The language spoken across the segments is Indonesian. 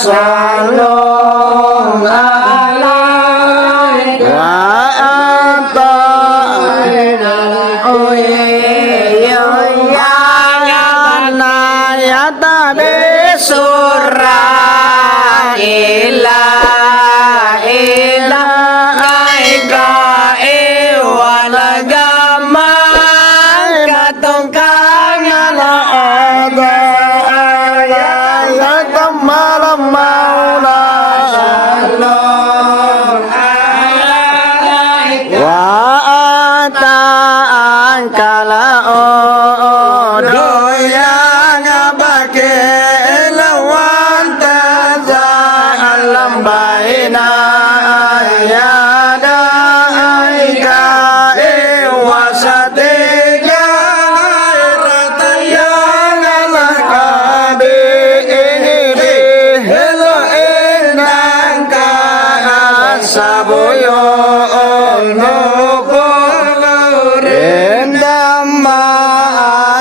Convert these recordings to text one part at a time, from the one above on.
Salong alai wa ataina ya tabe surra ila aika walagama katongkang ala ada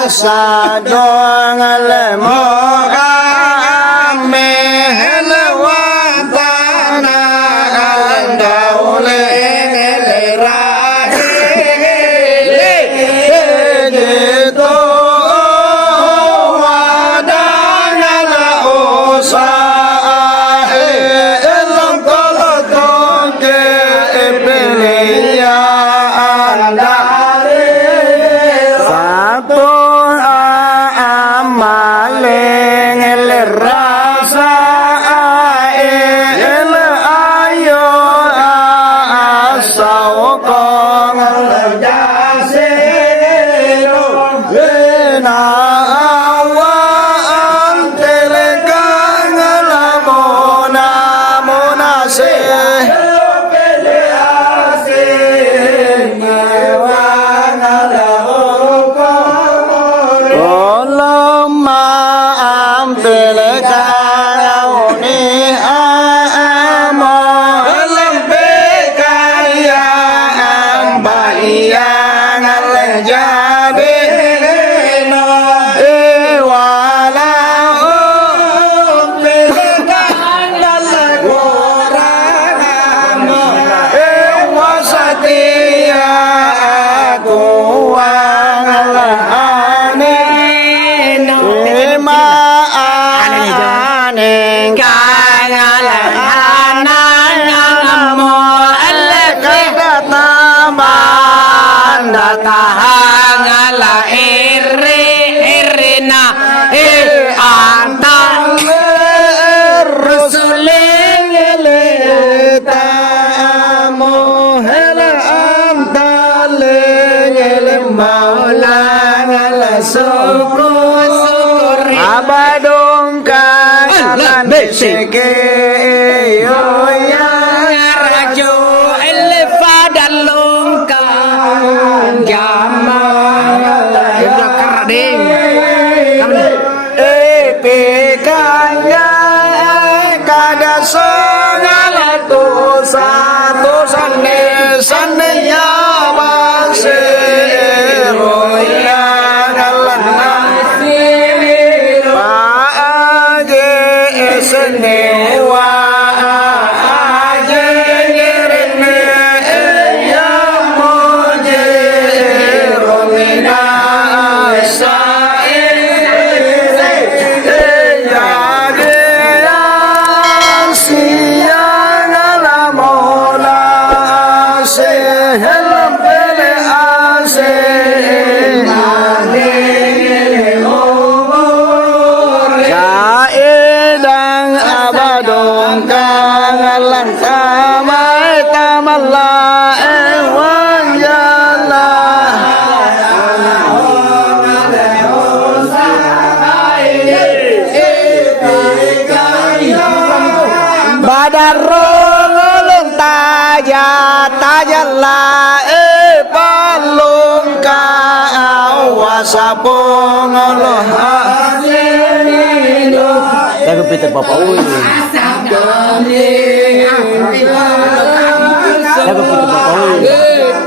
sadong lemo kami lewatana daule lerade gitu wadana la usah elam kolotong ke pilihan dari satu maling rasa el ayo asau kong jasero na awan telegang la mona se pele asin wan la tahangala irina antal rusulele tamu hela antalele maulana syukur abadung kalan beseke yo ya rajo elfadalung jama udah kerding pekanya kada songala tu satu sane ya base roya galana paage senewa sarung tajalla palung ka awasapong Allah Lagu Peter Papa Lagu Peter Papa